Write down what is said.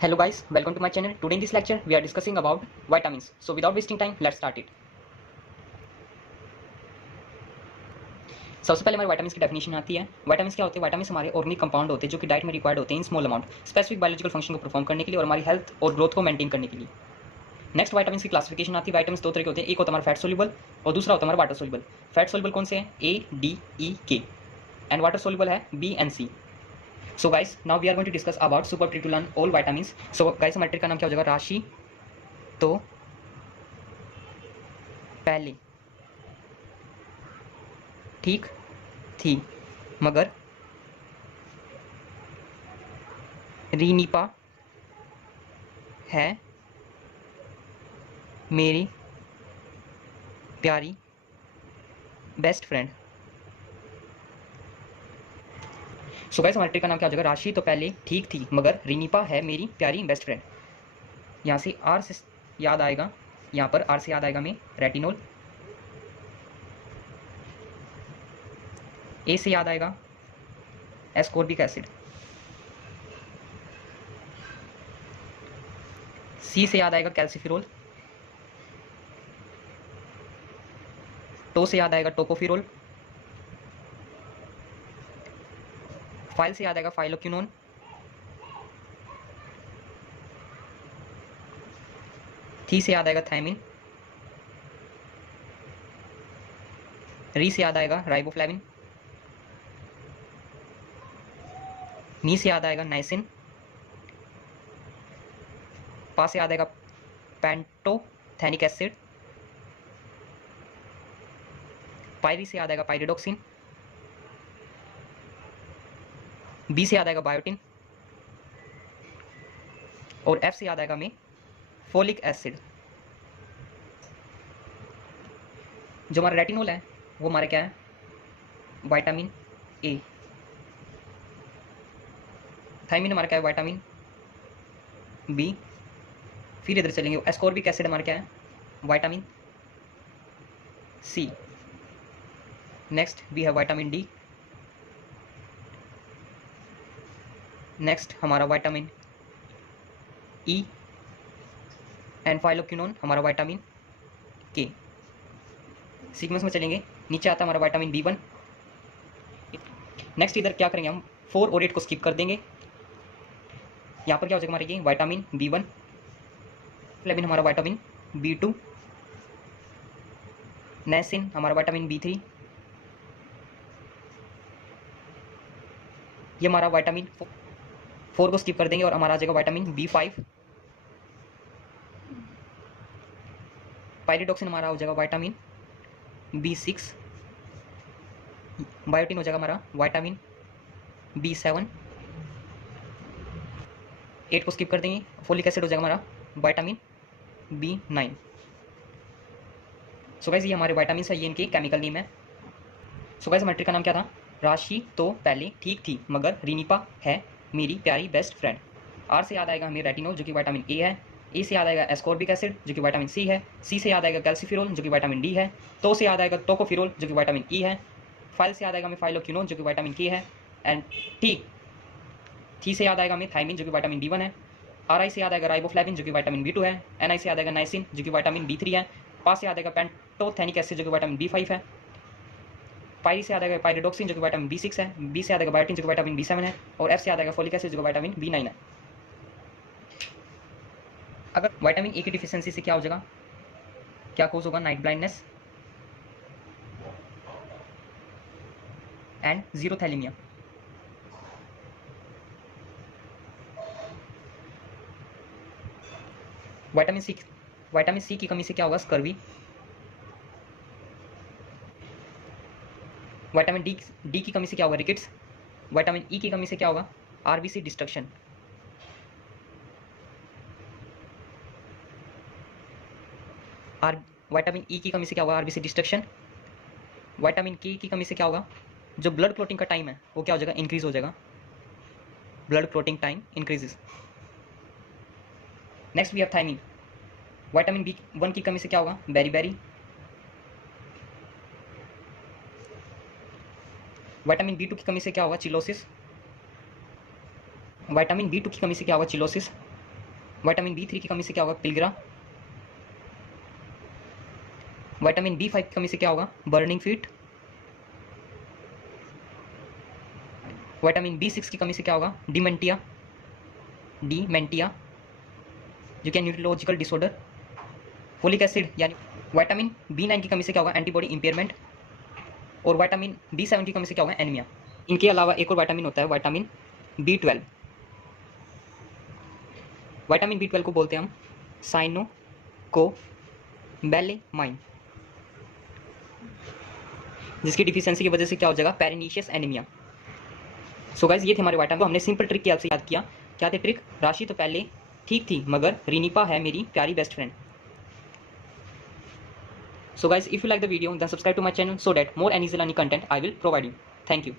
Hello guys, welcome to my channel. Today in this lecture we are discussing about vitamins. So without wasting time, let's start it. सबसे पहले हमारे vitamins की definition आती है। Vitamins क्या होते हैं? विटामिन्स हमारे ऑर्गेनिक कंपाउंड होते हैं जो कि डाइट में रिक्वायर्ड होते हैं in small amount, specific biological function को परफॉर्म करने के लिए और हमारी हेल्थ और ग्रोथ को मेंटेन करने के लिए। नेक्स्ट विटामिन्स की क्लासिफिकेशन आती है। विटामिन्स दो तरह के होते हैं, एक होता है हमारा फैट सोल्यूबल और दूसरा होता है हमारा वाटर सोल्यूबल। फैट सोल्यूबल कौन से हैं? ए, D, E, K and water soluble है B and C. So guys now we are going to discuss about super tree to learn all vitamins. So guys हमारे ट्रिक का नाम क्या हो जाएगा? राशि तो पहले ठीक थी मगर रीनिपा है मेरी प्यारी बेस्ट फ्रेंड। सो गाइस हमारे ट्रिक का नाम क्या हो जाएगा? राशि तो पहले ठीक थी मगर रीनिपा है मेरी प्यारी बेस्ट फ्रेंड। यहाँ से आर से याद आएगा, यहाँ पर आर से याद आएगा हमें रेटिनोल, ए से याद आएगा एस्कॉर्बिक एसिड, सी से याद आएगा कैल्सिफिरोल, टो से याद आएगा टोकोफिरोल, फाइल से याद आएगा फाइलोक्विनोन, थी से याद आएगा थायमिन, री से याद आएगा राइबोफ्लेविन, नी से याद आएगा नाइसिन, पा से याद आएगा पेंटोथेनिक एसिड, पायरी से याद आएगा पायरिडोक्सिन, बी से याद आएगा बायोटिन और एफ से याद आएगा हमें फोलिक एसिड। जो हमारा रेटिनोल है वो हमारे क्या है? Vitamin A. थायमिन हमारा क्या है? Vitamin B. फिर इधर चलेंगे, एस्कॉर्बिक एसिड हमारा क्या है? Vitamin C. नेक्स्ट वी है विटामिन डी। नेक्स्ट हमारा विटामिन ई एंड फाइलोक्विनोन हमारा विटामिन के। सीक्वेंस में चलेंगे, नीचे आता है हमारा विटामिन बी वन। नेक्स्ट इधर क्या करेंगे हम? 4 और 8 को स्किप कर देंगे। यहाँ पर क्या हो जाएगा हमारे? ये विटामिन बी वन, फ्लेविन हमारा विटामिन बी टू, नाइसिन हमारा विटामिन बी थ्री, ये हमारा विटामिन 4 को स्किप कर देंगे और हमारा आ जाएगा विटामिन बी फाइव। पायरिडोक्सिन हमारा हो जाएगा विटामिन बी सिक्स, बायोटिन हो जाएगा हमारा विटामिन बी सेवन, 8 को स्किप कर देंगे, फोलिक एसिड हो जाएगा हमारा vitamin B nine. So guys ये हमारे विटामिन है, ये इनके केमिकल नेम है। सो गाइस हमारे ट्रिक का नाम क्या था? राशि तो पहले ठीक थी मगर रीनिपा है मेरी प्यारी बेस्ट फ्रेंड। आर से याद आएगा हमें रेटिनोल जो कि विटामिन ए है, ए से याद आएगा एस्कॉर्बिक एसिड जो कि विटामिन सी है, सी से याद आएगा कैल्सिफिरोल जो कि विटामिन डी है, तो से याद आएगा टोकोफिरोल जो कि विटामिन ई है, फाइल से याद आएगा हमें फाइलोक्विनोन जो कि विटामिन के है, एंड थी से याद आएगा हमें थायमिन जो कि विटामिन बी वन है, आर आई से याद आएगा राइबोफ्लेविन जो कि विटामिन बी टू है, एन आई से याद आएगा नाइसिन जो कि विटामिन बी थ्री है, पा से याद आएगा पेंटोथेनिक एसिड जो कि विटामिन बी फाइव है, पाई से याद आएगा पायरिडोक्सिन जो कि विटामिन बी सिक्स है, बी से याद आएगा बायोटिन जो कि विटामिन बी सेवन है, और एफ से याद आएगा फोलिक एसिड जो कि विटामिन बी नाइन है। अगर विटामिन ए की डिफिशियंसी से क्या हो जाएगा? क्या कोज होगा? Night blindness and xerophthalmia. Vitamin C की कमी से क्या होगा? स्कर्वी। विटामिन डी की कमी से क्या होगा? रिकेट्स। विटामिन ई की कमी से क्या होगा? RBC destruction. विटामिन ई की कमी से क्या होगा? RBC destruction. विटामिन के की कमी से क्या होगा? जो ब्लड क्लोटिंग का टाइम है वो क्या हो जाएगा? इंक्रीज हो जाएगा। Blood clotting time increases. Next we have thiamine. Vitamin B one की कमी से क्या होगा? बेरी। विटामिन बी टू की कमी से क्या होगा? चिलोसिस। विटामिन बी टू की कमी से क्या होगा? चिलोसिस। विटामिन B3 की कमी से क्या होगा? पिलग्रा। विटामिन B5 की कमी से क्या होगा? Burning feet. विटामिन B6 की कमी से क्या होगा? डिमेंटिया। जो कि न्यूरोलॉजिकल डिसऑर्डर। फोलिक एसिड यानी विटामिन B9 की कमी से क्या होगा? Antibody impairment. और विटामिन B7 की कमी से क्या होगा? एनीमिया। इनके अलावा एक और विटामिन होता है विटामिन B12। विटामिन B12 को बोलते हैं हम साइनोकोबैलेमाइन, जिसकी डिफिशियंसी की वजह से क्या हो जाएगा? पेरिनीशियस एनीमिया। सो गाइस, ये थे हमारे विटामिन। हमने सिंपल ट्रिक की आपसे याद किया। क्या थे ट्रिक? राशि तो पहले ठीक थी मगर रिनीपा है मेरी प्यारी best friend. So guys, if you like the video, then subscribe to my channel so that more NEC learning content I will provide you. Thank you.